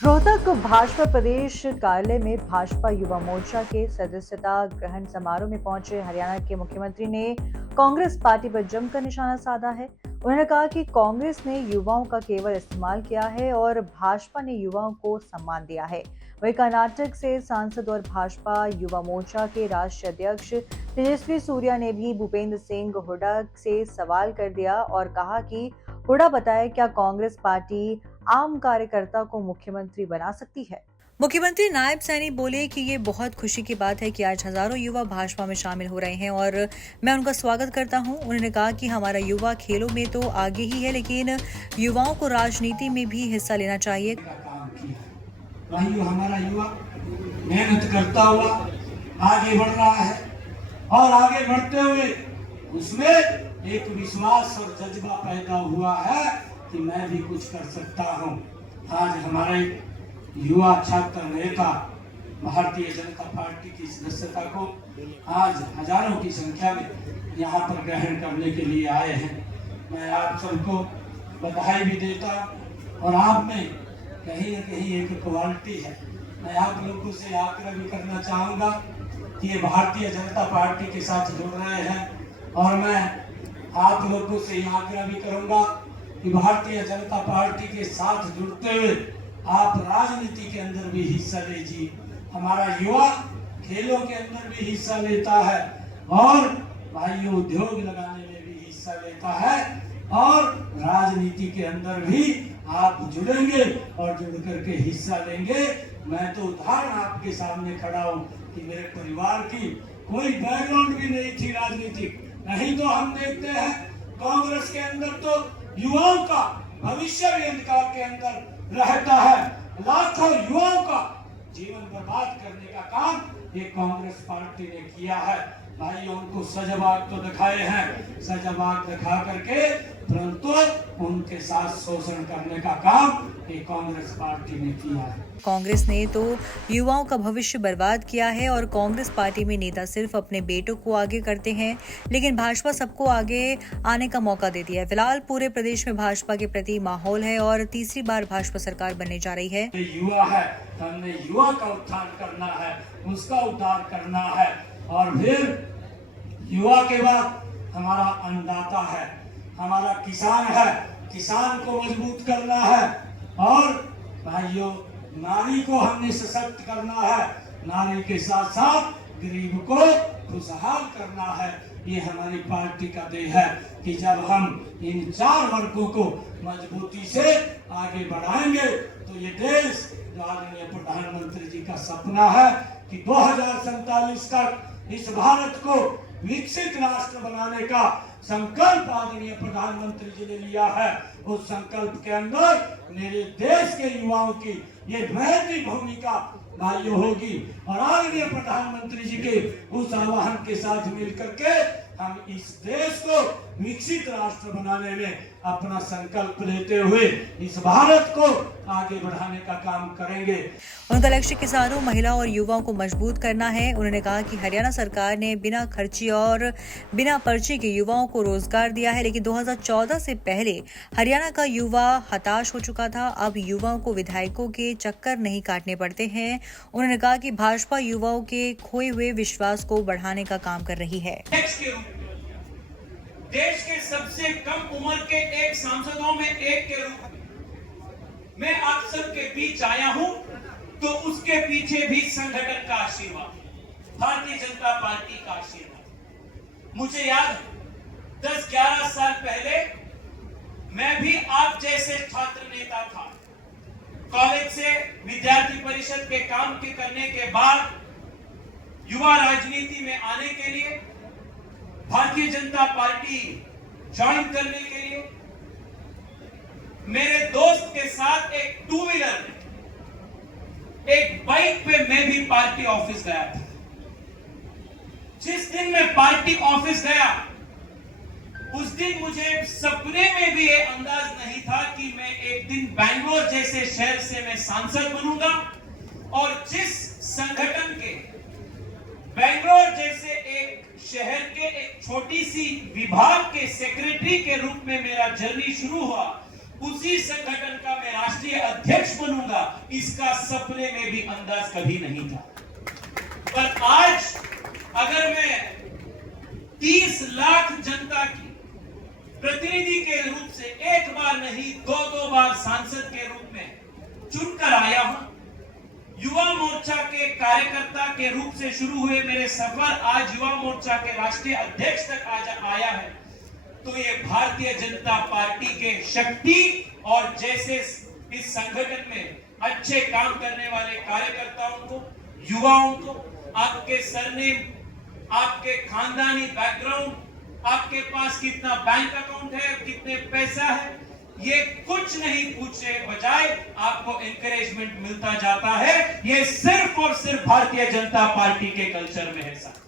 रोहतक भाजपा प्रदेश कार्यालय में भाजपा युवा मोर्चा के सदस्यता ग्रहण समारोह में पहुंचे हरियाणा के मुख्यमंत्री ने कांग्रेस पार्टी पर जमकर निशाना साधा है। उन्होंने कहा कि कांग्रेस ने युवाओं का केवल इस्तेमाल किया है और भाजपा ने युवाओं को सम्मान दिया है। वहीं कर्नाटक से सांसद और भाजपा युवा मोर्चा के राष्ट्रीय अध्यक्ष तेजस्वी सूर्या ने भी भूपेंद्र सिंह हुड्डा से सवाल कर दिया और कहा कि हुड्डा बताए, क्या कांग्रेस पार्टी आम कार्यकर्ता को मुख्यमंत्री बना सकती है? मुख्यमंत्री नायब सैनी बोले कि ये बहुत खुशी की बात है कि आज हजारों युवा भाजपा में शामिल हो रहे हैं और मैं उनका स्वागत करता हूं। उन्होंने कहा कि हमारा युवा खेलों में तो आगे ही है, लेकिन युवाओं को राजनीति में भी हिस्सा लेना चाहिए। वही हमारा युवा मेहनत करता हुआ आगे बढ़ रहा है और आगे बढ़ते हुए उसमें एक विश्वास और जज्बा पैदा हुआ है कि मैं भी कुछ कर सकता हूं। आज हमारे युवा छात्र नेता भारतीय जनता पार्टी की सदस्यता को आज हजारों की संख्या में यहाँ पर ग्रहण करने के लिए आए हैं। मैं आप सबको बधाई भी देता और आप में कहीं न कहीं एक क्वालिटी है। मैं आप लोगों से आग्रह भी करना चाहूँगा कि ये भारतीय जनता पार्टी के साथ जुड़ रहे हैं और मैं आप लोगों से आग्रह भी करूँगा कि भारतीय जनता पार्टी के साथ जुड़ते हुए आप राजनीति के अंदर भी हिस्सा लीजिए। हमारा युवा खेलों के अंदर भी हिस्सा लेता है और भाई उद्योग लगाने में भी हिस्सा लेता है और राजनीति के अंदर भी आप जुड़ेंगे और जुड़ करके हिस्सा लेंगे। मैं तो उदाहरण आपके सामने खड़ा हूँ कि मेरे परिवार की कोई बैकग्राउंड भी नहीं थी राजनीतिक। नहीं तो हम देखते हैं कांग्रेस के अंदर तो युवाओं का भविष्य भी अंधकार के अंदर रहता है। लाखों युवाओं का जीवन बर्बाद करने का काम ये कांग्रेस पार्टी ने किया है। भाई उनको सजबाग तो दिखाए हैं, सजबाग दिखा करके परंतु उनके साथ शोषण करने का काम ये कांग्रेस पार्टी ने किया है। कांग्रेस ने तो युवाओं का भविष्य बर्बाद किया है और कांग्रेस पार्टी में नेता सिर्फ अपने बेटों को आगे करते हैं, लेकिन भाजपा सबको आगे आने का मौका देती है। फिलहाल पूरे प्रदेश में भाजपा के प्रति माहौल है और तीसरी बार भाजपा सरकार बनने जा रही है। युवा है, हमने युवा का उत्थान करना है, उसका उद्धार करना है और फिर युवा के बाद हमारा अन्नदाता है, हमारा किसान है, किसान को मजबूत करना है और भाइयों नारी को हमने सशक्त करना है, नारी के साथ साथ गरीब को खुशहाल करना है। ये हमारी पार्टी का देह है कि जब हम इन चार वर्गों को मजबूती से आगे बढ़ाएंगे तो ये देश जो आदरणीय प्रधानमंत्री जी का सपना है कि 2047 तक इस भारत को विकसित राष्ट्र बनाने का संकल्प आदरणीय प्रधानमंत्री जी ने लिया है। उस संकल्प के अंदर मेरे देश के युवाओं की ये महती भूमिका भाइयों होगी और आदरणीय प्रधानमंत्री जी के उस आह्वान के साथ मिलकर के हम इस देश को विकसित राष्ट्र बनाने में अपना संकल्प लेते हुए इस भारत को आगे बढ़ाने का काम करेंगे। उनका लक्ष्य किसानों, महिला और युवाओं को मजबूत करना है। उन्होंने कहा कि हरियाणा सरकार ने बिना खर्ची और बिना पर्ची के युवाओं को रोजगार दिया है, लेकिन 2014 से पहले हरियाणा का युवा हताश हो चुका था। अब युवाओं को विधायकों के चक्कर नहीं काटने पड़ते हैं। उन्होंने कहा कि भाजपा युवाओं के खोए हुए विश्वास को बढ़ाने का काम कर रही है। देश के सबसे कम उम्र के एक सांसदों में एक के रूप में आप सबके बीच आया हूं तो उसके पीछे भी संगठन का आशीर्वाद, भारतीय जनता पार्टी का आशीर्वाद। मुझे याद है 10-11 साल पहले मैं भी आप जैसे छात्र नेता था। कॉलेज से विद्यार्थी परिषद के काम के करने के बाद युवा राजनीति में आने के लिए भारतीय जनता पार्टी ज्वाइन करने के लिए मेरे दोस्त के साथ एक टू व्हीलर एक बाइक पे मैं भी पार्टी ऑफिस गया था। जिस दिन मैं पार्टी ऑफिस गया उस दिन मुझे सपने में भी ये अंदाज नहीं था कि मैं एक दिन बैंगलोर जैसे शहर से मैं सांसद बनूंगा और जिस संगठन के बैंगलोर जैसे एक शहर के एक छोटी सी विभाग के सेक्रेटरी के रूप में मेरा जर्नी शुरू हुआ, उसी संगठन का मैं राष्ट्रीय अध्यक्ष बनूंगा, इसका सपने में भी अंदाज कभी नहीं था। पर आज अगर मैं 30 लाख जनता की प्रतिनिधि के रूप से एक बार नहीं 2-2 बार सांसद के रूप में चुनकर आया हूं, युवा मोर्चा के कार्यकर्ता के रूप से शुरू हुए मेरे सफर आज युवा मोर्चा के राष्ट्रीय अध्यक्ष तक आज आया है, तो ये भारतीय जनता पार्टी के शक्ति और जैसे इस संगठन में अच्छे काम करने वाले कार्यकर्ताओं को, युवाओं को, आपके सरनेम, आपके खानदानी बैकग्राउंड, आपके पास कितना बैंक अकाउंट है, कितने पैसा है, ये कुछ नहीं पूछे बजाय आपको एनकरेजमेंट मिलता जाता है। ये सिर्फ और सिर्फ भारतीय जनता पार्टी के कल्चर में है साहब।